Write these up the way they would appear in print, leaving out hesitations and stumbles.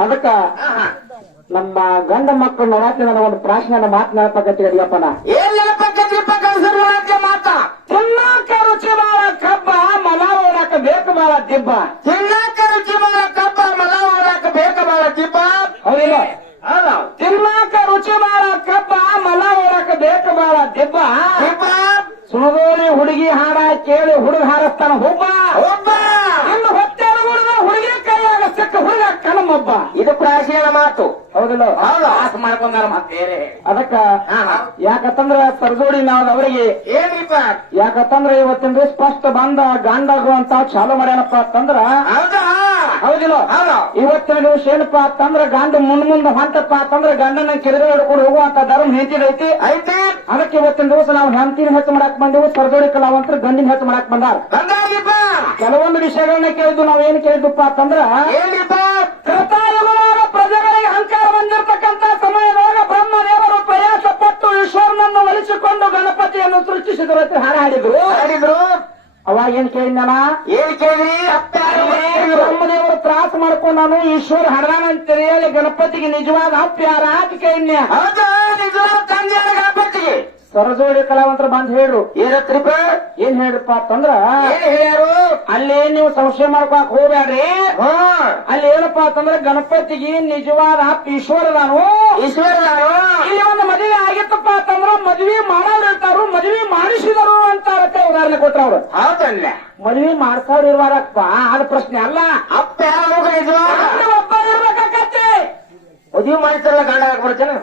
ಅದಕ್ಕ ನಮ್ಮ ಗಂಡ ಮಕ್ಕಳು ನೋಡಕ್ಕೆ ನನ್ನ ಒಂದು ಪ್ರಾಶ್ನೆಯನ್ನು ಮಾತನಾಡಬೇಕಂತೀಯಪ್ಪನ ಏನ್ ನೆನಪಕ್ಕಪ್ಪ ಕಲ್ಸರ್ ಮಾತ ತಿನ್ನಾಕ ರುಚಿ ಬಾಳ ಕಬ್ಬ ಮಲ ಓಡಾಕ ಬೇಕು ಬಾಳ ದಿಬ್ಬ ತಿನ್ನಾಕ ರುಚಿ ಬಾಳ ಕಬ್ಬ ಮಲ ಓಡಾಕ ಬೇಕು ಬಾಳ ದಿಬ್ಬ ಹೌದಿಲ್ಲ ತಿನ್ನಾಕ ರುಚಿ ಬಾಳ ಕಬ್ಬ ಮಲ ಓಡಾಕ ಬೇಕು ಬಾಳ ದಿಬ್ಬ ಸುಣಗೋಳಿ ಹುಡುಗಿ ಹಾಡ ಕೇಳಿ ಹುಡುಗ ಹಾರಸ್ತಾನ ಒಬ್ಬ ಒಬ್ಬ ಇನ್ನು ಹೊತ್ತೆ ಹುಡುಗಿ ಕೈಯಾಗ ಸಿಕ್ಕ ಹುಡುಗ ಕಣಮೊಬ್ಬ ಇದು ಪ್ರಾಚೀನ ಮಾತು ಹೌದಿಲ್ಲ ಆಸ ಮಾಡ್ಕೊಂಡಾರ ಮತ್ತೆ ಅದಕ್ಕ ಯಾಕಂದ್ರ ಸರ್ಜೋಡಿ ನಾವು ಅವರಿಗೆ ಏನ್ರಿಪ್ಪ ಯಾಕಂದ್ರ ಇವತ್ತಿನ ಸ್ಪಷ್ಟ ಬಂದ ಗಂಡಾಗುವಂತ ಚಾಲು ಮಾಡ್ಯಾನಪ್ಪ ಅಂತಂದ್ರ ಹೌದಾ ಹೌದಿಲ್ಲ ಇವತ್ತಿನ ದಿವಸ ಏನಪ್ಪಾ ಅಂತಂದ್ರ ಗಂಡ ಮುಂದ್ ಹೊಂಟಪ್ಪ ಅಂತಂದ್ರ ಗಂಡನ ಕೆರೆದ ಹಿಡ್ಕೊಂಡು ಹೋಗುವಂತ ಧರ್ಮ ಹೆಂಚಿದೈತಿ ಐತಿ ಅದಕ್ಕೆ ಇವತ್ತಿನ ದಿವಸ ನಾವು ಹೆಂಡತಿನ ಹೆಚ್ಚು ಮಾಡಕ್ ಬಂದೆವು ಸರ್ಜೋಡಿ ಕಲಾವಂತರು ಗಂಡಿನ ಹೆಚ್ಚು ಮಾಡಕ್ ಬಂದಾರ ಬಂದಾರಿಪ್ಪ ಕೆಲವೊಂದು ವಿಷಯಗಳನ್ನ ಕೇಳಿದ್ದು ನಾವ್ ಏನ್ ಕೇಳಿದ್ವಪ್ಪ ಅಂತಂದ್ರ ಏನ್ರಿಪ್ಪ ಕೃತಾಯುಗದಾಗ ಪ್ರಜೆಗಳಿಗೆ ಅಹಂಕಾರ ಬಂದಿರತಕ್ಕಂತ ಸಮಯದಾಗ ಬ್ರಹ್ಮದೇವರು ಪ್ರಯಾಸ ಪಟ್ಟು ಈಶ್ವರನನ್ನು ಒಲಿಸಿಕೊಂಡು ಗಣಪತಿಯನ್ನು ಸೃಷ್ಟಿಸಿದ್ರು ಅಂತ ಹಾಡಿದ್ರು ಹೇಳಿದ್ರು ಅವಾಗ ಏನ್ ಕೇಳಿದಾನ ಏನ್ ಕೇಳಿದ್ರಿ ಅಪ್ಪ ಬ್ರಹ್ಮದೇವರು ತ್ರಾಸ ಮಾಡ್ಕೊಂಡು ನಾನು ಈಶ್ವರ ಹಡದಾನ ಅಂತ ಹೇಳಿ ಗಣಪತಿಗೆ ನಿಜವಾದ ಅಪ್ಪ್ಯಾರ ಅಂತ ಕೇಳಿದ್ಯ ಹೌದಾ ನಿಜವಾದ ತಂದೆ ಗಣಪತಿಗೆ ಸರಜೋಡಿ ಕಲಾವಂತರು ಬಂದ್ ಹೇಳ್ರು ಏನತ್ರಿಪ್ಪ ಏನ್ ಹೇಳ್ರಪ್ಪ ಅಂತಂದ್ರ ಏನ್ ಹೇಳ್ಯಾರು ಅಲ್ಲಿ ನೀವು ಸಂಶಯ ಮಾಡ್ಕೊಕ್ ಹೋಗ್ಬೇಡ್ರಿ ಅಲ್ಲಿ ಏನಪ್ಪಾ ಅಂತಂದ್ರ ಗಣಪತಿಗೆ ನಿಜವಾದ ಈಶ್ವರ ನಾನು ಈಶ್ವರ ಇಲ್ಲಿ ಒಂದು ಮದುವೆ ಆಗಿತ್ತಪ್ಪ ಅಂತಂದ್ರ ಮದುವೆ ಮಾಡೋರು ಇರ್ತಾರು ಮದುವೆ ಮಾಡಿಸಿದರು ಅಂತಾರಕ್ಕೆ ಉದಾಹರಣೆ ಕೊಟ್ರ ಅವ್ರು ಹೌದಲ್ಲ ಮದುವೆ ಮಾಡ್ಸೋರು ಇರ್ವಾರಪ್ಪ ಅದ ಪ್ರಶ್ನೆ ಅಲ್ಲ ಅಪ್ಪ ಯಾರು ಒಬ್ಬ ಇರ್ಬೇಕಾಕತ್ತೆ ಮದುವೆ ಮಾಡ್ತಾರಲ್ಲ ಗಂಡ ಹಾಕ್ಬಿಡ್ತೇನೆ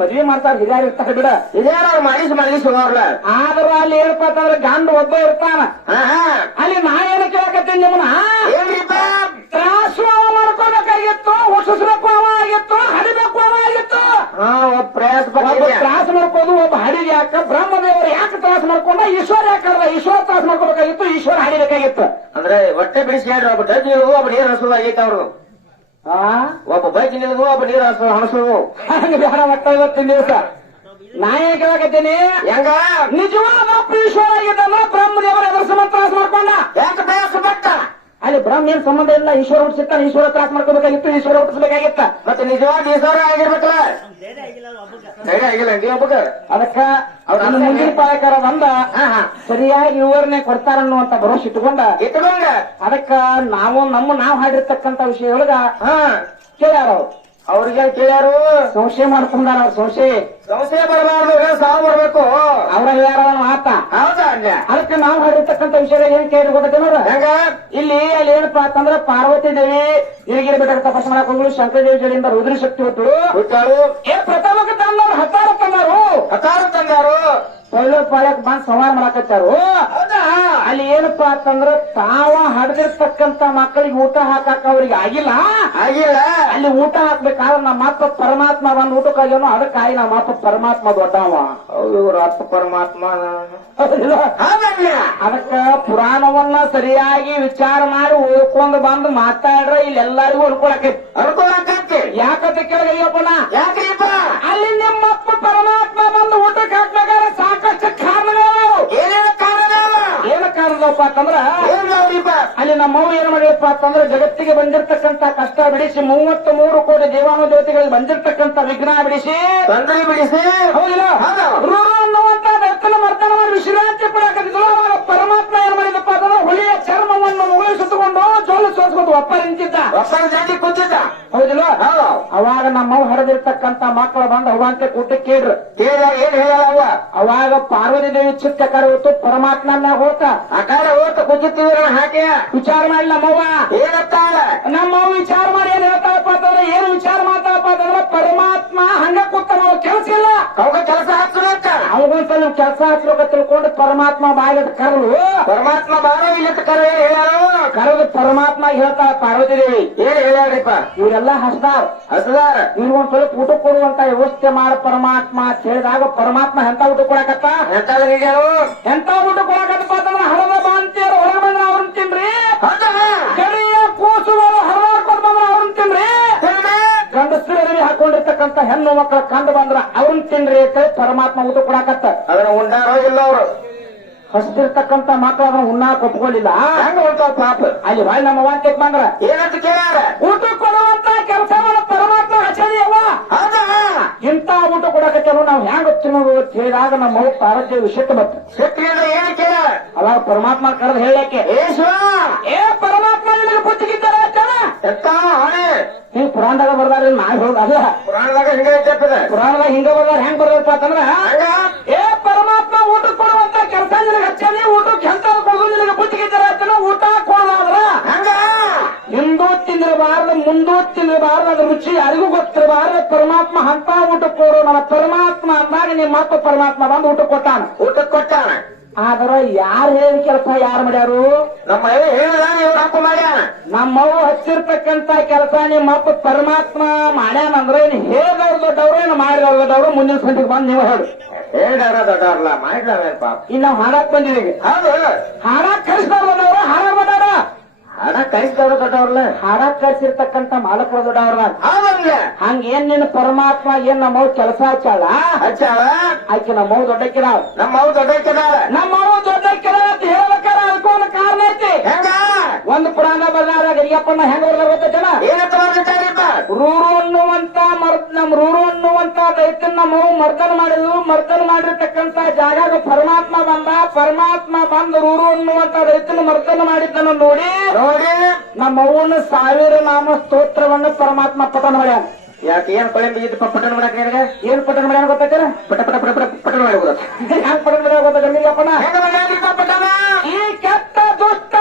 ಮದುವೆ ಮಾಡ್ತಾರ ಹಿರಿಯರು ಇರ್ತಾರ ಬಿಡ ಇದ್ಯಾರು ಮಾಡಿಸಿ ಹೋಗ್ರಲ್ಲ ಆದ್ರೂ ಅಲ್ಲಿ ಏನಪ್ಪ ಅಂತಂದ್ರೆ ಗಂಡ ಒಬ್ಬ ಇರ್ತಾನ ಅಲ್ಲಿ ನಾ ಏನ ಕೇಳಕತ್ತೀನಿ ನಿಮ್ಮನ್ನ ಏನ್ರಿಪ್ಪ ತ್ರಾಸು ಅವ ಮಾಡ್ಕೋಬೇಕಾಗಿತ್ತು ಹೊಸಸ್ಬೇಕು ಅವ ಆಗಿತ್ತು ಹಡಿಬೇಕು ಅವ ಆಗಿತ್ತು ಒಬ್ಬ ಪ್ರಯಾಸ ಒಬ್ಬ ತ್ರಾಸ ಮಾಡ್ಕೋದು ಒಬ್ಬ ಹಡಿಗೆ ಯಾಕ ಬ್ರಹ್ಮದೇವರು ಯಾಕೆ ತ್ರಾಸ ಮಾಡ್ಕೊಂಡ ಈಶ್ವರ ಯಾಕಲ್ಲ ಈಶ್ವರ ತ್ರಾಸ ಮಾಡ್ಕೋಬೇಕಾಗಿತ್ತು ಈಶ್ವರ ಹಡಿಬೇಕಾಗಿತ್ತು ಅಂದ್ರೆ ಹೊಟ್ಟೆ ಬಿಡಿಸಿ ಹೇಳ್ರಿ ಒಬ್ಬ ಡಜ್ಜಿ ಒಬ್ಬ ನೀರು ಹಸುದಾಗೈತೆ ಅವ್ರು ಒಬ್ಬ ಬೈಕ್ ನಿಲ್ದು ಒಬ್ಬ ನೀರು ಹಣಸೋದು ಹಂಗ ಬೇಡ ಮಟ್ಟ ಇವತ್ತಿನ ದಿವಸ ನಾ ಏನ್ ಕೇಳಕತ್ತೀನಿ ಹೆಂಗ ನಿಜವಾದ ಈಶ್ವರ ಆಗಿದ್ದಲ್ಲ ಬ್ರಹ್ಮದೇವರು ಎದುರು ಸಮ ತ್ರಾಸ ಮಾಡ್ಕೊಂಡ ಯಾಕೆ ಪ್ರಯಾಸ ಪಟ್ಟ ಅಲ್ಲಿ ಬ್ರಹ್ಮ ಏನ್ ಸಂಬಂಧ ಇಲ್ಲ ಈಶ್ವರ ಹುಟ್ಟಿಸಿರ್ತಾನೆ ಈಶ್ವರ ತ್ರಾಸ ಮಾಡ್ಕೋಬೇಕಾಗಿತ್ತು ಈಶ್ವರ ಹುಟ್ಟಿಸ್ಬೇಕಾಗಿತ್ತ ಮತ್ತೆ ನಿಜವಾದ ಈಶ್ವರ ಆಗಿರ್ಬೇಕಲ್ಲ ಧೈರ್ಯ ಆಗಿಲ್ಲ ನೀ ಒಬ್ಬ ಅದಕ್ಕ ಅವ್ರ ಮುಂದಿನ ಪಾಲಕರ ಬಂದ ಸರಿಯಾಗಿ ವಿವರಣೆ ಕೊಡ್ತಾರನ್ನುವಂತ ಭರವಸೆ ಇಟ್ಕೊಂಡ ಅದಕ್ಕ ನಾವು ಹಾಡಿರ್ತಕ್ಕಂತ ವಿಷಯದೊಳಗ ಕೇಳ್ಯಾರ ಅವ್ರಿಗೆ ಕೇಳ್ಯಾರು ಸಂಶಯ ಮಾಡ್ಕೊಂಡಾರ ಅವ್ರ ಸಂಶಯ ಬರಬಾರ್ದು ಸಾವು ಬರ್ಬೇಕು ಅವ್ರ ಹೇಳ್ಯಾರ ಮಾತ ಹೌದಾ ಅದಕ್ಕೆ ನಾವು ಹಾಡಿರ್ತಕ್ಕಂತ ವಿಷಯ ಏನ್ ಕೇಳಿ ಗೊತ್ತೈತೆ ನೋಡ್ರ ಹೆಂಗ ಇಲ್ಲಿ ಅಲ್ಲಿ ಏನಪ್ಪಾ ಅಂತಂದ್ರ ಪಾರ್ವತಿ ದೇವಿ ನೀಲಗಿರಿ ಬೆಟ್ಟಕ್ಕೆ ತಪಸ್ ಮಾಡಕ್ ಹೋಗ್ಲು ಶಂಕರದೇವಿ ಜೊತೆಯಿಂದ ರುದ್ರ ಶಕ್ತಿ ಹೊತ್ತು ಪ್ರಥಮಕ್ಕೆ ತಂದವ್ರು ಹತ್ತಾರು ತಂದಾರು ಒಳ್ಳೆ ಪಾಳ್ಯಕ್ ಬಂದ್ ಸಂಹಾರ ಮಾಡಕತ್ತಾರು ಅಲ್ಲಿ ಏನಪ್ಪಾ ಅಂತಂದ್ರ ತಾವ ಹಡ್ದಿರ್ತಕ್ಕಂತ ಮಕ್ಕಳಿಗೆ ಊಟ ಹಾಕಾಕ ಅವ್ರಿಗೆ ಆಗಿಲ್ಲ ಅಲ್ಲಿ ಊಟ ಹಾಕ್ಬೇಕಾದ್ರೆ ನಮ್ಮ ಅಪ್ಪ ಪರಮಾತ್ಮ ಬಂದ್ ಊಟಕ್ಕಾಗ್ಯಾನೋ ಅದಕ್ಕಾಗಿ ನಮ್ಮ ಅಪ್ಪ ಪರಮಾತ್ಮ ದೊಡ್ಡವ ಇವ್ರ ಅಪ್ಪ ಪರಮಾತ್ಮ ಅದಕ್ಕ ಪುರಾಣವನ್ನ ಸರಿಯಾಗಿ ವಿಚಾರ ಮಾಡಿ ಓದ್ಕೊಂಡು ಬಂದು ಮಾತಾಡ್ರ ಇಲ್ಲಿ ಎಲ್ಲರಿಗೂ ಅನ್ಕೊಳಕೈತಿ ಯಾಕಂತ ಕೇಳಿದೆಯಪ್ಪನ ಯಾಕ್ರಿಪ್ಪ ಅಲ್ಲಿ ನಿಮ್ಮಪ್ಪ ಪರಮಾತ್ಮ ಬಂದು ಊಟಕ್ಕೆ ಹಾಕ್ಬೇಕಾದ್ರೆ ಸಾಕಷ್ಟು ಕಾರಣಗಳು ಏನೇನು ಕಾರಣ ಏನ ಕಾರಣದಪ್ಪ ಅಂತಂದ್ರ ಏನ್ರಿಪ್ಪ ಅಲ್ಲಿ ನಮ್ಮವ್ವ ಏನ್ ಮಾಡಿಯಪ್ಪ ಅಂತಂದ್ರೆ ಜಗತ್ತಿಗೆ ಬಂದಿರತಕ್ಕಂತ ಕಷ್ಟ ಬಿಡಿಸಿ 33 ಕೋಟಿ ದೇವಾನು ದೇವತೆಗಳಿಗೆ ಬಂದಿರತಕ್ಕಂತ ವಿಘ್ನ ಬಿಡಿಸಿ ತೊಂದರೆ ಬಿಡಿಸಿ ಹೌದಿಲ್ಲ ಅನ್ನುವಂತ ದರ್ತನ ಮರ್ತನ ಮಾಡಿ ವಿಶ್ರಾಂತಿ ಪಡಕತ್ತಿದ್ರು ಅವಾಗ ಪರಮಾತ್ಮ ಏನ್ ಮಾಡಿದಪ್ಪ ಅಂತಂದ್ರೆ ಹುಲಿಯ ಚರ್ಮವನ್ನು ಮುಗುಳಿ ಸುತ್ತಕೊಂಡು ಜೋಲು ಸೋಸ್ಕೊಂಡು ಒಪ್ಪ ನಿಂತಿದ್ದ ಒಪ್ಪನ ಜಾತಿ ಕೂತಿದ್ದ ಹೌದಿಲ್ಲ ಅವಾಗ ನಮ್ಮವ್ ಹರಿದಿರ್ತಕ್ಕಂತ ಮಕ್ಕಳು ಬಂದು ಅವಂತೆ ಕೂಟಕ್ಕೆ ಕೇಳ್ರು ಏನ್ ಹೇಳವ ಅವಾಗ ಪಾರ್ವತಿ ದೇವಿ ಚಿತ್ತ ಕಡೆ ಹೊತ್ತು ಪರಮಾತ್ಮನ ಹೋತ ಆ ಕಡೆ ಹೋತ ಕುಂತಿದ್ರ ಹಾಕಿ ವಿಚಾರ ಮಾಡಿ ನಮ್ಮವ್ವ ಏನಂತಾಳ ನಮ್ಮವ್ವ ವಿಚಾರ ಮಾಡಿ ಏನ್ ಹೇಳ್ತಾಳಪ್ಪ ಅಂತಂದ್ರೆ ಏನು ವಿಚಾರ ಮಾಡ್ತಾಳಪ್ಪ ಅಂತಂದ್ರೆ ಪರಮಾತ್ಮ ಹಂಗ ಕೂತ ನಾವು ಕೆಲಸ ಇಲ್ಲ ಅವಾಗ ಕೆಲಸ ಹಚ್ಚಬೇಕ ಅವಾಗೊಂದ್ಸಲ ಕೆಲಸ ಹಚ್ಬೇಕ ತಿಳ್ಕೊಂಡು ಪರಮಾತ್ಮ ಬಾಯಿಗೆ ಕರಲು ಪರಮಾತ್ಮ ಬಾರೋ ಇಲ್ಲದ ಕರ ಏನ್ ಹೇಳಾರು ಕರೆದು ಪರಮಾತ್ಮ ಹೇಳ್ತಾಳ ಪಾರ್ವತಿ ದೇವಿ ಏನ್ ಹೇಳ್ಯಾರಿಪ್ಪ ಇವರೆಲ್ಲ ಹಸದಾರ ಇವ್ರಿಗೊಂದ್ ಸ್ವಲ್ಪ ಊಟ ಕೊಡುವಂತ ವ್ಯವಸ್ಥೆ ಮಾಡ ಪರಮಾತ್ಮ ಅಂತ ಹೇಳಿದಾಗ ಪರಮಾತ್ಮ ಎಂತ ಊಟ ಕೊಡಕತ್ತ ಎಂತ ಊಟ ಕೊಡಕತ್ತಪ್ಪ ಅಂತಂದ್ರೆ ಹರದ ಬಾಂತಿಯರು ಹೊರಗೆ ಬಂದ್ರೆ ಅವ್ರನ್ನ ತಿನ್ರಿ ಗಡಿಯ ಕೂಸುಗಳು ಹರಿದಾಡ್ಕೊಂಡು ಬಂದ್ರೆ ಅವ್ರನ್ನ ತಿನ್ರಿ ಗಂಡಸ್ತಿರಲಿ ಹಾಕೊಂಡಿರ್ತಕ್ಕಂತ ಹೆಣ್ಣು ಮಕ್ಕಳ ಕಂಡು ಬಂದ್ರ ಅವ್ರನ್ನ ತಿನ್ರಿ ಅಂತ ಪರಮಾತ್ಮ ಊಟ ಕೊಡಕತ್ತ ಅದನ್ನ ಉಂಡಾರೋ ಇಲ್ಲ ಅವರು ಹಸ್ತಿರ್ತಕ್ಕಂತ ಮಕ್ಕಳು ಅದನ್ನ ಉಣ್ಣಾಕ್ ಒಪ್ಕೊಳ್ಳಿಲ್ಲ ಹೆಂಗ ಉಂಟಾವ ಪಾಪ ಅಲ್ಲಿ ಬಾಯ್ ನಮ್ಮ ವಾಕ್ಯಕ್ಕೆ ಬಂದ್ರ ಏನಂತ ಕೇಳ್ಯಾರ ಊಟ ಕೊಡುವಂತ ವಚನಗಳು ಹೇಳಿದಾಗ ನಮ್ಮ ಮಗು ಪಾರ್ವತಿ ವಿಷಯಕ್ಕೆ ಬತ್ತ ಶಕ್ತಿಯಿಂದ ಏನು ಕೇಳ ಅವಾಗ ಪರಮಾತ್ಮ ಕರೆದು ಹೇಳಕ್ಕೆ ಏ ಪರಮಾತ್ಮ ನಿನಗೆ ಬುದ್ಧಿಗಿದ್ದಾರೆ ಎತ್ತ ಹಣೆ ಹಿಂಗ್ ಪುರಾಣದಾಗ ಬರ್ದಾರ ನಾ ಹೇಳೋದಲ್ಲ ಪುರಾಣದಾಗ ಹಿಂಗೆ ಐತಪ್ಪದ ಪುರಾಣದಾಗ ಹಿಂಗ ಬರ್ದಾರ ಹೆಂಗ್ ಬರ್ದಪ್ಪ ಅಂತಂದ್ರ ಏ ಪರಮಾತ್ಮ ಊಟ ಕೊಡುವಂತ ಕೆಲಸ ನಿನಗೆ ಹಚ್ಚನಿ ಊಟಕ್ಕೆ ಎಂತ ಕೊಡುದು ನಿನಗೆ ಬುದ್ಧಿಗಿದ್ದಾರೆ ಅಂತ ಊಟ ಕೊಡೋದಾದ್ರ ಹಂಗ ಹಿಂದೂ ತಿಂದಿರಬಾರ್ದು ಮುಂದೂ ತಿಂದಿರಬಾರ್ದು ಅದ್ರ ರುಚಿ ಯಾರಿಗೂ ಗೊತ್ತಿರಬಾರ್ದು ಪರಮಾತ್ಮ ಅಂತ ಊಟ ಕೊಡು ನನ್ನ ಪರಮಾತ್ಮ ಅಂದಾಗ ನಿಮ್ಮ ಮತ್ತ ಪರಮಾತ್ಮ ಬಂದು ಊಟ ಕೊಟ್ಟಾನ ಊಟಕ್ಕೆ ಕೊಟ್ಟಾನ ಆದ್ರ ಯಾರು ಹೇಳಿದ ಕೆಲಸ ಯಾರು ಮಾಡ್ಯಾರು ನಮ್ಮ ಹೇಳಿದ ಇವ್ರು ಹಕ್ಕು ಮಾಡ್ಯಾನ ನಮ್ಮವು ಹಚ್ಚಿರ್ತಕ್ಕಂತ ಕೆಲಸ ನಿಮ್ಮ ಅಪ್ಪ ಪರಮಾತ್ಮ ಮಾಡ್ಯಾನಂದ್ರೆ ಇನ್ನು ಹೇಳಿದವ್ರು ದೊಡ್ಡವ್ರು ಇನ್ನು ಮಾಡಿದವ್ರು ದೊಡ್ಡವ್ರು ಮುಂದಿನ ಸಂತಿಗೆ ಬಂದು ನೀವು ಹೇಳು ಹೇಳಿದಾರ ದೊಡ್ಡವ್ರಲ್ಲ ಮಾಡಿದಾರ ಪಾಪ ಇನ್ನು ನಾವು ಹಾಡಾಕ್ ಬಂದಿದ್ದೀವಿ ಹೌದು ಹಾಡಾಕ್ ಕಳಿಸಿದವ್ರು ಬಂದವ್ರು ಹಾಡಾಕ್ ಬಂದವ್ರ ಹಣ ಕಳಿಸಿದವ್ರು ದೊಡ್ಡವ್ರಲ್ಲ ಹಾಡಾಕ್ ಕಳಿಸಿರ್ತಕ್ಕಂತ ಮಾಲಕರು ದೊಡ್ಡವ್ರ ಹೌದಂಗ ಹಂಗೇನ್ ನಿನ್ನ ಪರಮಾತ್ಮ ಏನ್ ನಮ್ಮವ್ ಕೆಲಸ ಹಚ್ಚಾಳ ಹಚ್ಚಾಳ ಆಕೆ ನಮ್ಮವ್ ದೊಡ್ಡಕ್ಕಿದಾಳ ನಮ್ಮ ಅವು ದೊಡ್ಡಕ್ಕಿದಾಳ ನಮ್ಮವ್ ದೊಡ್ಡಕ್ಕಿದಾಳ ಅಂತ ಹೇಳ್ಬೇಕಾರ ಅದಕ್ಕೂ ಒಂದು ಕಾರಣ ಐತಿ ಹೆಂಗ ಒಂದು ಪುರಾಣ ಬರಲಾರ ಗರಿಯಪ್ಪನ ಹೆಂಗ ಬರ್ಲಾರ ಗೊತ್ತೈತೇನ ಏನಂತ ಬರ್ದಿದ್ದಾರಿಪ್ಪ ರೂರು ಅನ್ನುವಂತ ನಮ್ ರೂರು ಅನ್ನುವಂತ ದೈತ್ಯನ ನಮ್ಮವು ಮರ್ದನ ಮಾಡಿದ್ವು ಮರ್ದನ ಮಾಡಿರ್ತಕ್ಕಂತ ಜಾಗಾಗ ಪರಮಾತ್ಮ ಬಂದ ರೂರು ಅನ್ನುವಂತ ದೈತ್ಯನ ಮರ್ದನ ಮಾಡಿದ್ದನ್ನು ನೋಡಿ ನಮ್ಮವನ 1000 ನಾಮ ಸ್ತೋತ್ರವನ್ನು ಪರಮಾತ್ಮ ಪಠಣ ಮಾಡ್ಯಾನ ಯಾಕೆ ಏನ್ ಕೊಳೆ ಬಿದ್ದಿದ್ದಪ್ಪ ಪಟ್ಟಣ ಮಾಡಕ್ ನಿನಗ ಏನ್ ಪಠಣ ಮಾಡ್ಯಾನ ಗೊತ್ತೈತೇನ ಪಟ ಪಟ ಪಟ ಪಟ ಪಟ್ಟಣ ಮಾಡ್ಬೋದು ಹ್ಯಾಂಗ ಪಠಣ ಮಾಡ್ಯಾನ ಗೊತ್ತೈತೆ ಗರಿಯಪ್ಪನ ಹೆಂಗ ಮಾಡ್ಯಾನ್ರಿಪ್ಪ ಪಟ್ಟಣ ಈ ಕೆಟ್ಟ ದುಷ್ಟ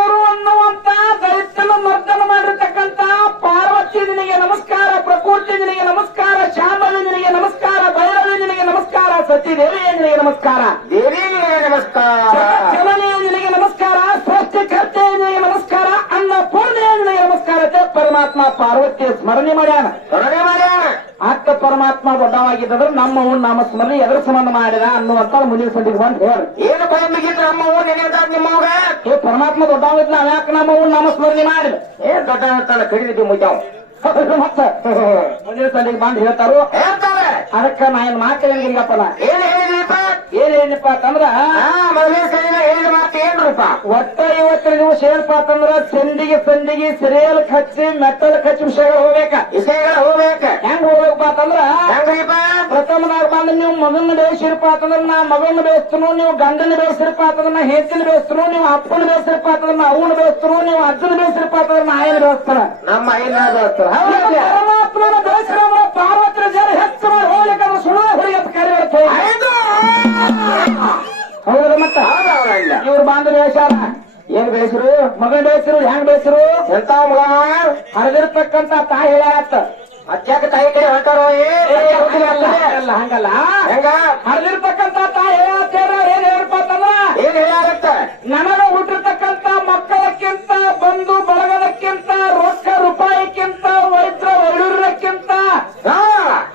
ಊರು ಅನ್ನುವಂತ ದೈತ್ಯನ ಮರ್ದನ ಮಾಡಿರ್ತಕ್ಕಂತ ಪಾರ್ವತಿ ನಿನಗೆ ನಮಸ್ಕಾರ ಪ್ರಕೃತಿ ನಿನಗೆ ನಮಸ್ಕಾರ ಶಾಂಬವಿ ನಿನಗೆ ನಮಸ್ಕಾರ ಭೈರವಿ ನಿನಗೆ ನಮಸ್ಕಾರ ಸತೀದೇವಿ ನಿನಗೆ ನಮಸ್ಕಾರ ದೇವಿಗೆ ನಮಸ್ಕಾರ ಜನನೇ ನಿನಗೆ ನಮಸ್ಕಾರ ಸೃಷ್ಟಿಕರ್ತೆ ನಿನಗೆ ನಮಸ್ಕಾರ ಅನ್ನಪೂರ್ಣೆ ನಿನಗೆ ನಮಸ್ಕಾರ ಪರಮಾತ್ಮ ಪಾರ್ವತಿಯ ಸ್ಮರಣೆ ಮಾಡ್ಯಾನ ಹೊರಗೆ ಮಾಡ್ಯಾನ ಆತ ಪರಮಾತ್ಮ ದೊಡ್ಡವಾಗಿದ್ದರೆ ನಮ್ಮ ನಾಮ ಸ್ಮರಣೆ ಎದುರು ಸಂಬಂಧ ಮಾಡಿದ ಅನ್ನುವಂತ ಮುಂದಿನ ಸಂದಿಗೆ ಬಂದು ಹೇಳಿ ಏನು ಕೊಳೆ ಬಿಗಿದ್ರು ಅಮ್ಮವು ನೆನೆದ ನಿಮ್ಮವಾಗ ಏ ಪರಮಾತ್ಮ ದೊಡ್ಡವಾಗಿದ್ದ ನಾವ್ಯಾಕೆ ನಮ್ಮ ನಾಮ ಸ್ಮರಣೆ ಮಾಡಿದ ಏನ್ ದೊಡ್ಡ ಹೇಳ್ತಾನೆ ಕಡಿದಿದ್ದು ಮುಯ್ತಾವ್ ಮತ್ತ ಮುಂದಿನ ಸಂದಿಗೆ ಬಂದು ಹೇಳ್ತಾರು ಹೇಳ್ತಾರೆ ಅದಕ್ಕ ನಾ ಏನ್ ಮಾತೇನಿಗಪ್ಪನ ಏನ್ ಹೇಳಿದ್ರಿಪ್ಪ ಏನೇನಪ್ಪ ಅಂತಂದ್ರ ಮೊದಲೇ ಸರಿನ ಹೇಳಿದ ಮಾತು ಏನ್ರಿಪ್ಪ ಒಟ್ಟ ಇವತ್ತಿನ ದಿವಸ ಏನಪ್ಪ ಅಂತಂದ್ರ ಸಂದಿಗೆ ಸರಿಯಲ್ ಹಚ್ಚಿ ಮೆಟ್ಟಲ್ ಹಚ್ಚಿ ವಿಷಯಗಳು ಹೋಗ್ಬೇಕ ವಿಷಯಗಳು ಹೋಗ್ಬೇಕ ಹೆಂಗ್ ಹೋಗ್ಬೇಕಪ್ಪ ಅಂತಂದ್ರ ಹೆಂಗ್ರಿಪ್ಪ ಪ್ರಥಮನಾಗ ಬಂದು ನೀವು ಮಗನ ಬೇಯಿಸಿರಪ್ಪ ಅಂತಂದ್ರ ನಾ ಮಗನ ಬೇಯಿಸ್ತನು ನೀವು ಗಂಡನ ಬೇಯಿಸಿರಪ್ಪ ಅಂತಂದ್ರ ನಾ ಹೆಂಡತಿನ ಬೇಯಿಸ್ತನು ನೀವು ಅಪ್ಪನ ಬೇಯಿಸಿರಪ್ಪ ಅಂತಂದ್ರ ನಾ ಅವನ ಬೇಯಿಸ್ತನು ನೀವು ಅಜ್ಜನ ಬೇಯಿಸಿರಪ್ಪ ಅಂತಂದ್ರ ನಾ ಏನು ಬೇಯಿಸ್ತಾನ ನಮ್ಮ ಐನ ದೋಸ್ತರ ಪರಮಾತ್ಮನ ಬೇಯಿಸಿರ ಪಾರ್ವತಿ ಜನ ಹೆಚ್ಚು ಮಾಡಿ ಹೋಗ್ಲಿಕ್ಕೆ ಸುಳ್ಳು ಹುಡುಗಿ ಅಂತ ಕರೆಯುತ್ತೆ ಹೌದಲ್ಲ ಮತ್ತ ಇವ್ರು ಬಾಂಧ ಬೇಸಾರ ಏನ್ ಬೇಸರು ಮಗನ ಬೇಸರು ಹೆಂಗ್ ಬೇಸರು ಎಂತ ಮಗ ಹರಿದಿರ್ತಕ್ಕಂತ ತಾಯಿ ಹೇಳ್ಯಾರತ್ತ ಅತ್ಯಾಕ ತಾಯಿ ಕಡೆ ಹೇಳ್ತಾರೋ ಅಲ್ಲ ಹಂಗಲ್ಲ ಹೆಂಗ ಹರಿದಿರ್ತಕ್ಕಂತ ತಾಯಿ ಹೇಳತ್ತೇರ ಏನ್ ಹೇಳ್ಪ ಅಂತಂದ್ರ ಏನ್ ಹೇಳಾರತ್ತ ನನಗ ಹುಟ್ಟಿರ್ತಕ್ಕಂತ ಮಕ್ಕಳಕ್ಕಿಂತ ಬಂಧು ಬಳಗದಕ್ಕಿಂತ ರೊಕ್ಕ ರೂಪಾಯಿಕ್ಕಿಂತ ವೈದ್ಯರಕ್ಕಿಂತ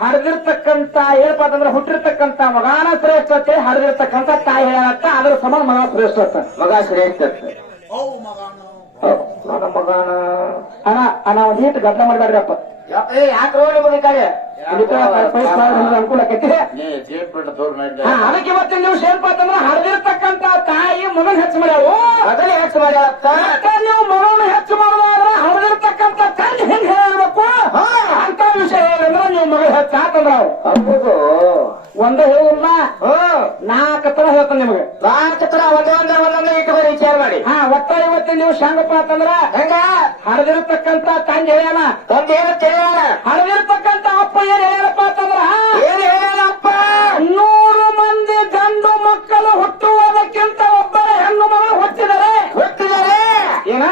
ಹರಿದಿರ್ತಕ್ಕಂತ ಏನಪ್ಪ ಅಂತಂದ್ರೆ ಹುಟ್ಟಿರ್ತಕ್ಕಂತ ಮಗಾನ ಶ್ರೇಷ್ಠತೆ ಹರಿದಿರ್ತಕ್ಕಂತ ತಾಯಿ ಹೇಳತ್ತ ಅದ್ರ ಸಮಾನ ಮಗ ಶ್ರೇಷ್ಠತೆ ಮಗ ಶ್ರೇಷ್ಠ ನನ್ನ ಮಗನ ಅಣ್ಣ ಒಂದ್ ಈಟ್ ಗದ್ದಲ ಮಾಡಬೇಡ್ರಪ್ಪ ಯಾಕ್ರೋ ನಿಮಗೆ ಕಡೆ ಅನುಕೂಲ ಆಕೈತಿ ಅದಕ್ಕೆ ಇವತ್ತಿನ ದಿವಸ ಏನಪ್ಪ ಅಂತಂದ್ರೆ ಹರಿದಿರ್ತಕ್ಕಂತ ತಾಯಿ ಮಗನ ಹೆಚ್ಚು ಮಾಡ್ಯಾವು ಅದನ್ನೇ ಹೆಚ್ಚು ಮಾಡ್ಯಾರತ್ತ ನೀವು ಮಗನ ಹೆಚ್ಚು ಮಾಡೋದಾದ್ರೆ ಹರಿದಿರ್ತಕ್ಕಂತ ತಂದೆ ಹೆಂಗ್ ಹೇಳ್ಬೇಕು ಅಂತ ವಿಷಯ ಏನಂದ್ರೆ ನೀವು ಮಗ ಹೆಚ್ಚು ಆತಂದ್ರ ಹೌದು ಒಂದೇ ಹೇಳಿಲ್ಲ 4 ತರ ಹೇಳ್ತಾನೆ ನಿಮಗೆ 4 ತರ ಒಂದೊಂದೇ ಇಟ್ಟುಕೊಂಡು ವಿಚಾರ ಮಾಡಿ ಒಟ್ಟ ಇವತ್ತಿನ ದಿವಸ ಹೆಂಗಪ್ಪ ಅಂತಂದ್ರ ಹೆಂಗ ಹರಿದಿರ್ತಕ್ಕಂತ ತಂದೆ ಹೇಳ್ಯಾನ ತಂದೆ ಏನು ತಿಳಿಯಾನ ಹರಿದಿರ್ತಕ್ಕಂತ ಅಪ್ಪ ಏನ್ ಹೇಳ್ಯಾರಪ್ಪ ಅಂತಂದ್ರ ಏನು ಹೇಳಪ್ಪ 100 ಮಂದಿ ಗಂಡು ಮಕ್ಕಳು ಹುಟ್ಟುವುದಕ್ಕಿಂತ ಒಬ್ಬರ ಹೆಣ್ಣು ಮಗಳು ಹುಟ್ಟಿದರೆ ಏನ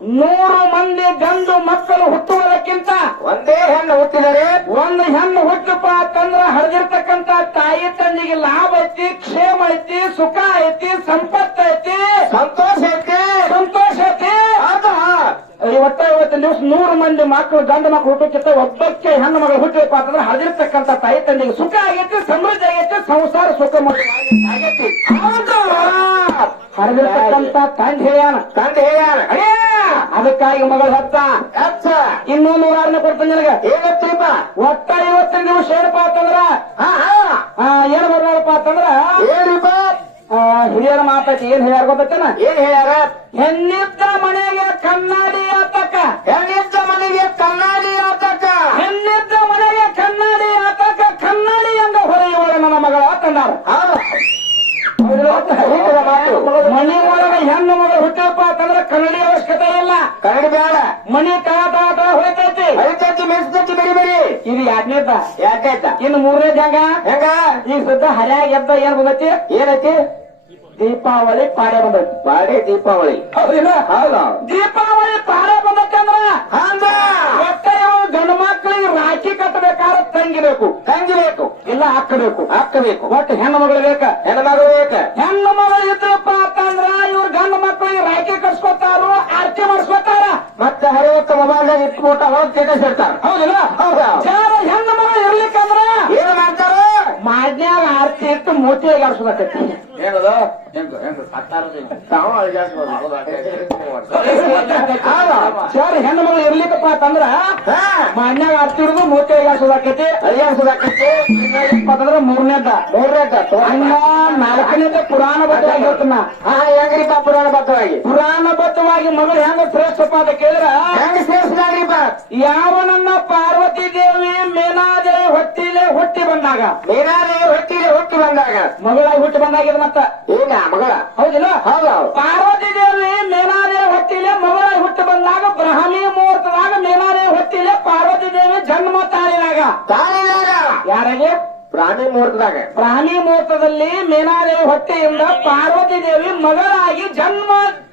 100 ಮಂದಿ ಗಂಡು ಮಕ್ಕಳು ಹುಟ್ಟುವುದಕ್ಕಿಂತ ಒಂದೇ ಹೆಣ್ಣು ಹುಟ್ಟಿದರೆ ಒಂದು ಹೆಣ್ಣು ಹುಟ್ಟಪ್ಪ ಅಂತಂದ್ರ ಹರಿದಿರ್ತಕ್ಕಂತ ತಾಯಿ ತಂದೆಗೆ ಲಾಭ ಐತಿ ಕ್ಷೇಮ ಐತಿ ಸುಖ ಐತಿ ಸಂಪತ್ತು ಐತಿ ಸಂತೋಷ ಐತಿ ಒಟ್ಟ ಇವತ್ತಿನ ದಿವಸ 100 ಮಂದಿ ಮಕ್ಕಳು ಗಂಡು ಮಕ್ಕಳು ಹುಟ್ಟಕ್ಕಿಂತ ಒಬ್ಬಕ್ಕೆ ಹೆಣ್ಣು ಮಗಳು ಹುಟ್ಟಪ್ಪ ಅಂತಂದ್ರೆ ಹರಿದಿರ್ತಕ್ಕಂತ ತಾಯಿ ತಂದೆಗೆ ಸುಖ ಆಗೈತಿ ಸಮೃದ್ಧಿ ಆಗೈತಿ ಸಂಸಾರ ಸುಖ ಆಗೈತಿ ಹರಿದಿರ್ತಕ್ಕಂತ ತಂದೆ ಹೇಳ್ಯಾನ ಅದಕ್ಕಾಗಿ ಮಗಳು ಹತ್ತ ಇನ್ನೂ 106ನೇ ಕೊಡ್ತೀನಿ ನಿನಗೆ ಏನಪ್ಪ ಒಟ್ಟ ಇವತ್ತಿನ ದಿವಸ ಏನಪ್ಪಾ ಅಂತಂದ್ರ ಏನ್ ಬರ್ಲಾರಪ್ಪ ಅಂತಂದ್ರ ಏನಿಪ್ಪ ಹಿರಿಯರ ಮಾತೈತಿ ಏನ್ ಹೇಳ್ಯಾರ ಗೊತ್ತೇನ ಏನ್ ಹೇಳ್ಯಾರ ಹೆಣ್ಣಿದ್ದ ಮನೆಗೆ ಕನ್ನಡಿ ಆತಕ ಹೆಣ್ಣಿದ್ದ ಮನೆಗೆ ಕನ್ನಡಿ ಆತಕ ಹೆಣ್ಣಿದ್ದ ಮನೆಗೆ ಕನ್ನಡಿ ಆತಕ ಕನ್ನಡಿ ಹಂಗ ಹೊರ ಐದಚ್ಚಿ ಮೆಣಸಚ್ಚಿ ಬೇರೆ ಬೇರೆ ಇದು ಎರಡನೇದ. ಯಾಕಾಯ್ತ ಇನ್ನು ಮೂರನೇದ ಹೆಂಗ ಈಗ ಸದ್ದ ಹರ್ಯಾಗ ಎದ್ದ ಏನ್ ಬಂದೈತಿ? ಏನೈತಿ ದೀಪಾವಳಿ ಪಾಡ್ಯ ಬಂದೈತಿ. ಪಾಡೆ ದೀಪಾವಳಿ ಹೌದಿಲ್ಲ? ಹೌದು ದೀಪಾವಳಿ ಪಾಡ್ಯ ಬಂದೈತಿ ಅಂದ್ರ ಹಂಗ ಒಟ್ಟ ಇವು ಗಂಡು ಮಕ್ಕಳಿಗೆ ರಾಖಿ ಕಟ್ಟಬೇಕಾದ್ರೆ ತಂಗಿಬೇಕು, ತಂಗಿಬೇಕು ಇಲ್ಲ ಹಾಕಬೇಕು. ಹಾಕಬೇಕು ಒಟ್ಟು ಹೆಣ್ಣು ಮಗಳು ಬೇಕ. ಹೆಣ್ಮಗಳು ಬೇಕ. ಹೆಣ್ಣು ಮಗಳು ಇದ್ರಪ್ಪ ಅಂತಂದ್ರ ಇವ್ರ ಗಂಡು ಮಕ್ಕಳಿಗೆ ರಾಖಿ ಕಟ್ಸ್ಕೊತಾರು, ಆರ್ತಿ ಮಾಡಿಸ್ಕೊತಾರ. ಮತ್ತೆ ಹರಿವತ್ತ ಮೊಬೈಲ್ದಾಗ ಇಟ್ಬಿಟ್ಟ ಹೊರಗೆ ಸ್ಟೇಟಸ್ ಇಡ್ತಾರ. ಹೌದಿಲ್ಲ? ಹೌದಾ ಯಾರ ಹೆಣ್ಣು ಮಗಳು ಇರ್ಲಿಕ್ಕಂದ್ರ ಏನ್ ಮಾಡ್ತಾರ? ಮಾಡ್ನ್ಯಾಗ ಆರ್ತಿ ಇಟ್ಟು ಮೂತಿಯಾಗಿ ಆಡ್ಸ್ಕೊತೈತಿ. ಏನದು ತಾವು ಸರ್ ಹೆಣ್ಣು ಮಗಳು ಇರ್ಲಿಕ್ಕಪ್ಪ ಅಂತಂದ್ರ ಮಾಡ್ನ್ಯಾಗ ಆರ್ತಿ ಹಿಡಿದು ಮೂತಿಯಾಗಿ ಆಡ್ಸೋದಾಕೈತಿ. ಅರಿಯಾಡ್ಸೋದಾಕೈತಿ. ಅಂತಂದ್ರ ಮೂರನೇದ. ಅನ್ನ ನಾಲ್ಕನೇದ ಪುರಾಣ ಬದ್ಧವಾಗಿ ಹೇಳ್ತಾನ. ಹೆಂಗ್ರಿಪ್ಪ ಪುರಾಣ ಬದ್ಧವಾಗಿ? ಪುರಾಣ ಬದ್ಧವಾಗಿ ಮಗಳು ಹೆಂಗ ಶ್ರೇಷ್ಠಪ್ಪ ಅಂತ ಕೇಳಿದ್ರ ಹೆಂಗ್ ಸೇರಿಸಿದಾಗ್ರಿಪ್ಪ? ಯಾವನನ್ನ ಪಾರ್ವತಿ ದೇವಿ ಮೇನಾದೇವಿ ಹೊಟ್ಟಿಲೆ ಹುಟ್ಟಿ ಬಂದಾಗ, ಮೇನಾದೇವಿ ಹೊಟ್ಟಿಲೆ ಹುಟ್ಟಿ ಬಂದಾಗ ಮಗಳಾಗಿ ಹುಟ್ಟಿ ಬಂದಾಗಿದ ಮತ್ತ ಏನ ಮಗಳ? ಹೌದಿಲ್ಲ? ಹೌದು ಪಾರ್ವತಿ ದೇವಿ ಮೇನಾದೇವಿ ಹೊಟ್ಟಿಲೆ ಮಗಳಾಗಿ ಹುಟ್ಟಿ ಬಂದಾಗ ಬ್ರಾಹ್ಮಿ ಮುಹೂರ್ತದಾಗ ಮೇನಾದೇವಿ ಹೊಟ್ಟಿಲೆ ಪಾರ್ವತಿ ದೇವಿ ಜನ್ಮ ತಾಳಿದಾಗ ತಾಳಿದಾಗ ಯಾರಿಗೆ? ಪ್ರಾಣಿ ಮುಹೂರ್ತದಾಗ. ಪ್ರಾಣಿ ಮುಹೂರ್ತದಲ್ಲಿ ಮೇನಾದೇವಿ ಹೊಟ್ಟೆಯಿಂದ ಪಾರ್ವತಿ ದೇವಿ ಮಗಳಾಗಿ ಜನ್ಮ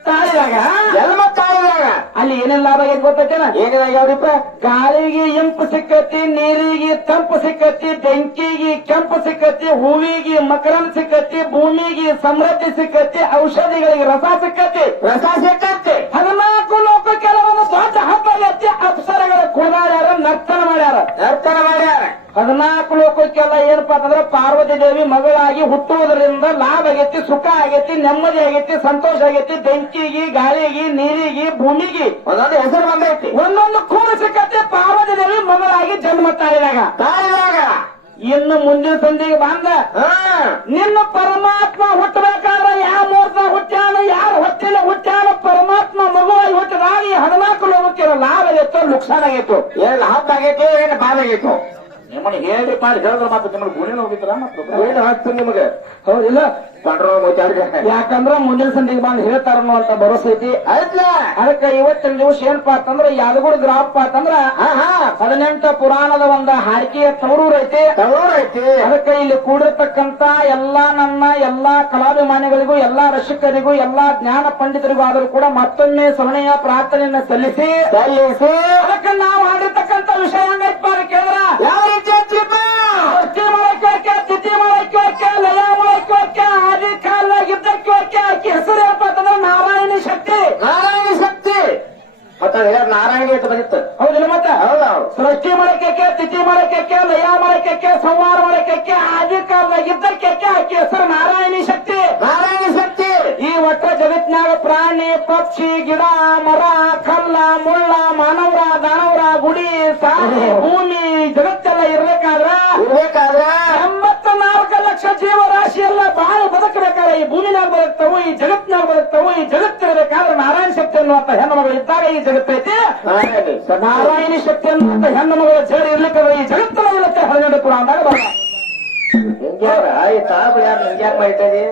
ತಾಳಿದಾಗ ಜನ್ಮ ತಾಳಿದಾಗ ಅಲ್ಲಿ ಏನೇನ್ ಲಾಭ ಆಗೈತೆ ಗೊತ್ತೇನ? ಏನಾಗ್ಯಾವ್ರಿಪ್ಪ? ಗಾಳಿಗೆ ಇಂಪು ಸಿಕ್ಕತಿ, ನೀರಿಗೆ ತಂಪು ಸಿಕ್ಕತಿ, ಬೆಂಕಿಗೆ ಕೆಂಪು ಸಿಕ್ಕತಿ, ಹೂವಿಗೆ ಮಕರಂದ ಸಿಕ್ಕತಿ, ಭೂಮಿಗೆ ಸಮೃದ್ಧಿ ಸಿಕ್ಕತಿ, ಔಷಧಿಗಳಿಗೆ ರಸ ಸಿಕ್ಕತಿ. ರಸ ಸಿಕ್ಕತ್ತೆ. 14 ಲೋಕ ಕೆಲವೊಂದು ದೊಡ್ಡ ಹಬ್ಬ ಎತ್ತಿ ಅಪ್ಸರಗಳ ಕುಣಿದಾಡ್ಯಾರ, ನರ್ತನ ಮಾಡ್ಯಾರ. ನರ್ತನ ಮಾಡ್ಯಾರ. 14 ಲೋಕಕ್ಕೆಲ್ಲ ಏನಪ್ಪಾ ಅಂತಂದ್ರೆ ಪಾರ್ವತಿ ದೇವಿ ಮಗಳಾಗಿ ಹುಟ್ಟುವುದರಿಂದ ಲಾಭ ಆಗೈತಿ, ಸುಖ ಆಗೈತಿ, ನೆಮ್ಮದಿ ಆಗೈತಿ, ಸಂತೋಷ ಆಗೈತಿ. ಬೆಂಕಿಗೆ, ಗಾಳಿಗೆ, ನೀರಿಗೆ, ಭೂಮಿಗೆ ಒಂದೊಂದು ಹೆಸರು ಬಂದೈತಿ. ಒಂದೊಂದು ಕೂಡು ಸಿಕ್ಕತ್ತೆ ಪಾರ್ವತಿ ದೇವಿ ಮಗಳಾಗಿ ಜನ್ಮ ತಾಳಿದಾಗ. ಇನ್ನು ಮುಂದಿನ ಸಂಧಿಗೆ ಬಂದ ನಿನ್ನ ಪರಮಾತ್ಮ ಹುಟ್ಟಬೇಕಾದ್ರೆ ಯಾವ ಮುಹೂರ್ತ ಹುಟ್ಟ್ಯಾನ, ಯಾರ ಹೊಟ್ಟಿನ ಹುಟ್ಟ್ಯಾನ, ಪರಮಾತ್ಮ ಮಗುವಾಗಿ ಹುಟ್ಟಿದಾಗ ಈ 14 ಲೋಕಕ್ಕೆ ಲಾಭ ಆಗೈತೋ ನುಕ್ಸಾನ ಆಗೈತು? ಏನ್ ಲಾಭ ಆಗೈತಿ, ಏನ್ ಬಾಧ ಆಗೈತು? ನಿಮ್ಮನ್ನ ಹೇಳಿ ಮಾಡಿ ಹೇಳಿದ್ರೆ ಮತ್ತೆ ನಿಮ್ಗೆ ಗುಣಿನ ಹೋಗಿದ್ರ ಏನು ಹಾಕ್ತು ನಿಮಗೆ? ಹೌದಿಲ್ಲ? ಯಾಕಂದ್ರ ಮುಂದಿನ ಸಂಧಿಗೆ ಬಂದು ಹೇಳ್ತಾರ ಅಂತ ಭರೋಸೆ ಐತಿ. ಆಯ್ತಲ್ಲ? ಅದಕ್ಕೆ ಇವತ್ತಿನ ದಿವಸ ಏನಪ್ಪಾ ಅಂತಂದ್ರ ಯಾದಗುಡ ಗ್ರಾಮಪ್ಪ ಅಂತಂದ್ರ 18 ಪುರಾಣದ ಒಂದು ಹಾಡಿಕೆಯ ತವರೂರ್ ಐತಿ. ಅದಕ್ಕೆ ಇಲ್ಲಿ ಕೂಡಿರ್ತಕ್ಕಂತ ಎಲ್ಲಾ ಕಲಾಭಿಮಾನಿಗಳಿಗೂ, ಎಲ್ಲಾ ರಸಿಕರಿಗೂ, ಎಲ್ಲಾ ಜ್ಞಾನ ಪಂಡಿತರಿಗೂ ಆದರೂ ಕೂಡ ಮತ್ತೊಮ್ಮೆ ಸವಣೆಯ ಪ್ರಾರ್ಥನೆಯನ್ನ ಸಲ್ಲಿಸಿ ಅದಕ್ಕೆ ನಾವು ಹಾಡಿರ್ತಕ್ಕಂಥ ವಿಷಯ ಹೆಂಗೈತಪ್ಪ ಅಂತ ಕೇಳಿದ್ರ ಯಾವ ರೀತಿ ಸೃಷ್ಟಿ ಮಾಡಕ್ಕೆ, ತಿಥಿ ಮಾಡಕ್ಕೆ, ಲಯ ಮಾಡಕ್ಕೆ, ಆದಿ ಕಾಲಾಗಿದ್ದಕ್ಕೆ ಆಕೆ ಹೆಸರು ಏನಪ್ಪ ಅಂತಂದ್ರೆ ನಾರಾಯಣಿ ಶಕ್ತಿ. ನಾರಾಯಣ ಶಕ್ತಿ ಮತ್ತ ನಾರಾಯಣ ಅಂತ ಬಂದಿತ್ತು. ಹೌದಿಲ್ಲ? ಮತ್ತ ಹೌದೌದು. ಸೃಷ್ಟಿ ಮಾಡಕ್ಕೆ, ತಿಥಿ ಮಾಡಕ್ಕೆ, ಲಯ ಮಾಡಕ್ಕೆ, ಸಂಹಾರ ಮಾಡಕ್ಕೆ, ಆದಿ ಕಾಲಾಗಿದ್ದಕ್ಕೆ ಆಕೆ ಹೆಸರು ನಾರಾಯಣಿ ಶಕ್ತಿ. ನಾರಾಯಣ ಶಕ್ತಿ ಈ ಒಟ್ಟ ಜಗತ್ನಾಗ ಪ್ರಾಣಿ, ಪಕ್ಷಿ, ಗಿಡ, ಮರ, ಕಲ್ಲ, ಮುಳ್ಳ, ಮಾನವರ, ದಾನವರ, ಗುಡಿ, ಸಾರಿ, ಭೂಮಿ ಜಗತ್ತೆಲ್ಲ ಇರ್ಬೇಕಾದ್ರ 84 ಲಕ್ಷ ಜೀವರಾಶಿ ಎಲ್ಲ ಬಹಳ ಬದುಕಬೇಕಾದ್ರೆ ಈ ಭೂಮಿನಾಗ ಬದುಕ್ತಾವು, ಈ ಜಗತ್ನಾಗ ಬದುಕ್ತಾವು. ಈ ಜಗತ್ತಿರಬೇಕಾದ್ರೆ ನಾರಾಯಣ ಶಕ್ತಿ ಅನ್ನುವಂತ ಹೆಣ್ಣು ಮಗಳು ಇದ್ದಾಗ ಈ ಜಗತ್ತೈತಿ. ನಾರಾಯಣಿ ಶಕ್ತಿ ಅನ್ನುವಂತ ಹೆಣ್ಣು ಮಗಳ ಜೇಡಿ ಇರ್ಲಿಕ್ಕಾದ್ರೆ ಈ ಜಗತ್ತಿನ ಇರುತ್ತೆ. 12 ಪುರ ಅಂದಾಗ ಬರ ಯಾಕೆ ಮಾಡ್ತದೆ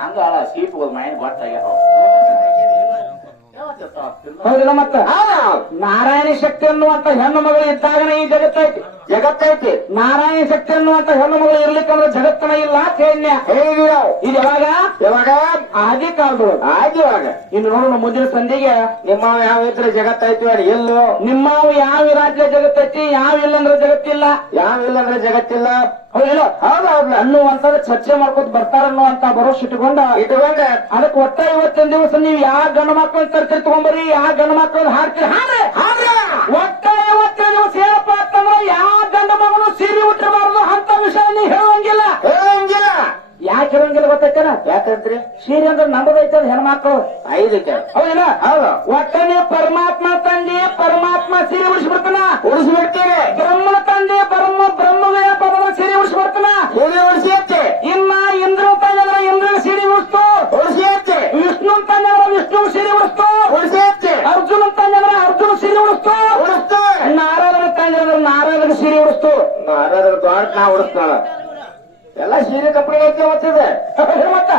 ಹಂಗ ಸೀಟ್ ಹೋದ್ ಮೈನ್ ಗೊತ್ತಾಗ್ಯಾವ. ಹೌದಿಲ್ಲ? ಮತ್ತ ನಾರಾಯಣ ಶಕ್ತಿ ಅನ್ನುವಂತ ಹೆಣ್ಣು ಮಗಳು ಇದ್ದಾಗನೇ ಈ ಜಗತ್ತೈತಿ. ನಾರಾಯಣ ಶಕ್ತಿ ಅನ್ನುವಂತ ಹೆಣ್ಣು ಮಗಳು ಇರ್ಲಿಕ್ಕಂದ್ರೆ ಜಗತ್ತನ ಇಲ್ಲ ಚೈನ್ಯ. ಇದು ಯಾವಾಗ ಆದಿ ಕಾಲದೊಳಗ. ಆಗಿವಾಗ ಇನ್ನು ನೋಡೋಣ ಮುಂದಿನ ಸಂಧಿಗೆ ನಿಮ್ಮ ಯಾವ ಇದ್ರೆ ಜಗತ್ತೈತಿ ಅಲ್ಲಿ ಎಲ್ಲೋ. ನಿಮ್ಮವು ಯಾವ ರಾಜ್ಯ ಜಗತ್ತೈತಿ, ಯಾವ ಇಲ್ಲಂದ್ರೆ ಜಗತ್ತಿಲ್ಲ, ಯಾವ ಇಲ್ಲಂದ್ರೆ ಜಗತ್ತಿಲ್ಲ. ಹೌದಿಲ್ಲ? ಹೌದೌದು ಅನ್ನುವಂಥದ್ದು ಚರ್ಚೆ ಮಾಡ್ಕೊತ ಬರ್ತಾರನ್ನುವಂತ ಭರೋಸೆ ಇಟ್ಕೊಂಡ ಅದಕ್ಕೆ ಒಟ್ಟ ಇವತ್ತಿನ ದಿವಸ ನೀವು ಯಾವ ಗಂಡು ಮಕ್ಕಳು ತರ್ತೀರಿ ತಗೊಂಬರಿ, ಯಾವ ಗಂಡು ಮಕ್ಕಳು ಹಾಡ್ತೀರಿ ಒಟ್ಟ ಇವತ್ತಿನ ದಿವಸ ಏನಪ್ಪ ಅಂತಂದ್ರೆ ಯಾವ ಗಂಡು ಮಗನು ಸೀರೆ ಉಟ್ಟಿರಬಾರದು ಅಂತ ವಿಷಯ ನೀವು ಹೇಳುವಂಗಿಲ್ಲ. ಯಾಕೆ ಹೇಳಂಗಿಲ್ಲ ಗೊತ್ತೈತೇನ? ಯಾಕಂತ್ರಿ? ಸೀರೆ ಅಂದ್ರೆ ನಂಬದೈತದ ಹೆಣ್ಮಕ್ಳು 5 ಹೌದಿಲ್ಲ? ಹೌದು. ಒಟ್ಟನೆ ಪರಮಾತ್ಮ ತಂದೆ ಪರಮಾತ್ಮ ಸೀರೆ ಉಡಿಸ್ಬಿಡ್ತಾನ, ಉಡಿಸ್ಬಿಡ್ತೀವಿ. ಬ್ರಹ್ಮನ ತಂದೆ ಬ್ರಹ್ಮಗೆ ಸೀರೆ ಉಡಿಸ್ಬಿಡ್ತಾನ. ಉಡಿಸಿ ಇನ್ನ ಇಂದ್ರ ತಂದೆ ಇಂದ್ರನ ಸೀರೆ ಉಡಿಸ್ತು, ಉಡಿಸಿ ವಿಷ್ಣು ತಂದೆ ವಿಷ್ಣು ಸೀರೆ ಉಡಿಸ್ತು, ಉಡಿಸಿ ಅರ್ಜುನ ತಂದೆ ಅರ್ಜುನ ಸೀರೆ ಉಡಿಸ್ತು, ಉಡಿಸ್ತು. ನಾರಾಯಣ ತಂದೆ ನಾರಾಯಣ ಸೀರೆ ಉಡಿಸ್ತು. ನಾ ಉಡಿಸ್ತಾಳ ಎಲ್ಲ ಸೀರೆ ಕಪ್ಪಡಿ ಐತಿ ಓದ್ತಿದೆ. ಮತ್ತ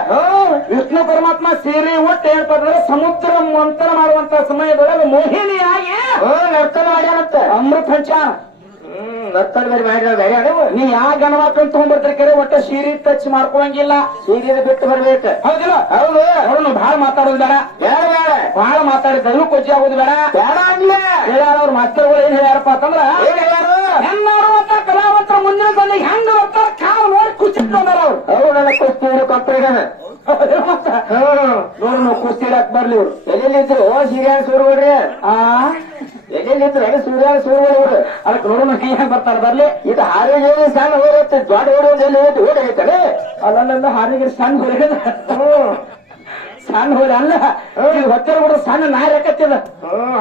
ವಿಷ್ಣು ಪರಮಾತ್ಮ ಸೀರೆ ಉಟ್ಟು ಏನಪ್ಪ ಅಂದ್ರೆ ಸಮುದ್ರ ಮಂಥನ ಮಾಡುವಂತ ಸಮಯದೊಳಗೆ ಮೋಹಿನಿಯಾಗಿ ನರ್ತನ ಮಾಡ್ಯಾನಂತ. ಅಮೃತ ಹಂಚ ನತ್ತಲ್ ಬೇರೆ ಮಾಡಿದ್ರೆ ಬೇರೆ ನೀವು ನೀ ಯಾ ಗಣವಾಕಂತ ತಗೊಂಡ್ಬರ್ತೀರಿ ಕರೆ ಒಟ್ಟ ಸೀರೆ ಟಚ್ ಮಾಡ್ಕೊಳಂಗಿಲ್ಲ. ಸೀರೆ ಬಿಟ್ಟು ಬರ್ಬೇಕು. ಹೌದಿಲ್ಲ? ಹೌದು. ಅವ್ರನ್ನು ಬಹಳ ಮಾತಾಡೋದು ಬೇಡ, ಬೇಡ ಬೇಡ, ಬಹಳ ಮಾತಾಡಿ ದೈವ ಕೊಚ್ಚಿ ಆಗೋದು ಬೇಡ. ಬೇಡ ಆಗ್ಲೇ ಹೇಳ್ಯಾರ ಅವ್ರ ಮಾಸ್ತರ್ಗಳು ಏನ್ ಹೇಳ್ಯಾರಪ್ಪ ಅಂತಂದ್ರ, ಏನ್ ಹೇಳಾರು? ಹೆಣ್ಣಾರು ಅಂತ ಕಲಾವಂತರ ಮುಂದಿನ ಸಂದಿಗೆ ಹೆಂಗ ಬರ್ತಾರ ಕಾವು ನೋಡಿ ಕುಚ್ಚಿಟ್ಕೊಂಡಾರ ಅವ್ರು. ಅವ್ರನ್ನೆಲ್ಲ ಕುಸ್ತಿ ಕಂಪ್ನಿಗನ ನೋಡು ನಾವು ಕುಸ್ತಿ ಇಡಕ್ ಬರ್ಲಿ ಇವ್ರು. ಎಲ್ಲೆಲ್ಲಿದ್ರು ಸೀರಿಯಲ್ ಸೂರ್ಗಳ್ರಿ, ಎಲ್ಲೆಲ್ಲಿದ್ರು ಅದೇ ಸೂರ್ಯ ಸೂರ್ಗಳು. ಅದಕ್ಕೆ ನೋಡು ನಾವು ಹೆಂಗ್ ಬರ್ತಾರ ಬರ್ಲಿ. ಇದು ಹಾರಿಗೆ ಸಣ್ಣ ಹೋಗುತ್ತೆ, ದೊಡ್ಡ ಓಡೋದೆಲ್ಲ ಓಡಾಗೈತಾನೆ. ಅಲ್ಲ ಹಾರಿಗೆ ಸಣ್ಣ ಹೊರಗೆ ಸಣ್ಣ ಹೋರಿ ಅಲ್ಲ, ಈಗ ಹೊತ್ತಿರ ಬಿಡು ಸಣ್ಣ ನಾಯಿ ಹಾಕತ್ತಿದ.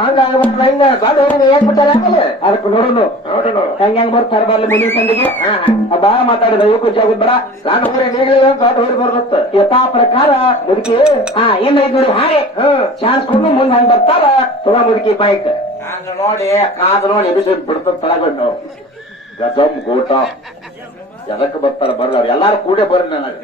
ಹಂಗಾಗ್ಬಿಟ್ರೆ ಹಿಂಗ ದೊಡ್ಡ ಹೋಗಿ ಏನ್ಬಿಟ್ಟಾರೆ ಆಮೇಲೆ ಅದಕ್ಕೆ ನೋಡೋನು ಹೆಂಗ್ ಬರ್ತಾರ ಬರ್ಲಿ ಮುಂದಿನ ಸಂದಿಗೆ. ಬಾಳ ಮಾತಾಡಿದ ಯುವಕ ಜಾಗದ್ ಬೇಡ. ಸಣ್ಣ ಊರಿ ನೀಗಲೇ ದೊಡ್ಡ ಊರಿ ಬರುತ್ತೆ. ಯಥಾ ಪ್ರಕಾರ ಮುದುಕಿ ಏನಾಯ್ತು ನೋಡಿ ಹಾಗೆ ಚಾನ್ಸ್ ಕೊಟ್ಟು ಮುಂದೆ ಹಂಗ್ ಬರ್ತಾರ. ತುಳ ಮುದುಕಿ ಬೈಕ್ ಹಂಗ ನೋಡಿ ಕಾದು ನೋಡಿ ಎಬಿಸಿಡ್ ಬಿಡ್ತದ ತಳಗೊಂಡು ಗಜಮ್ ಗೋಟ ಎದಕ್ಕೆ ಬರ್ತಾರ ಬರ್ಲ ಎಲ್ಲಾರು ಕೂಡೆ ಬರ್ರಿ ನನಗೆ.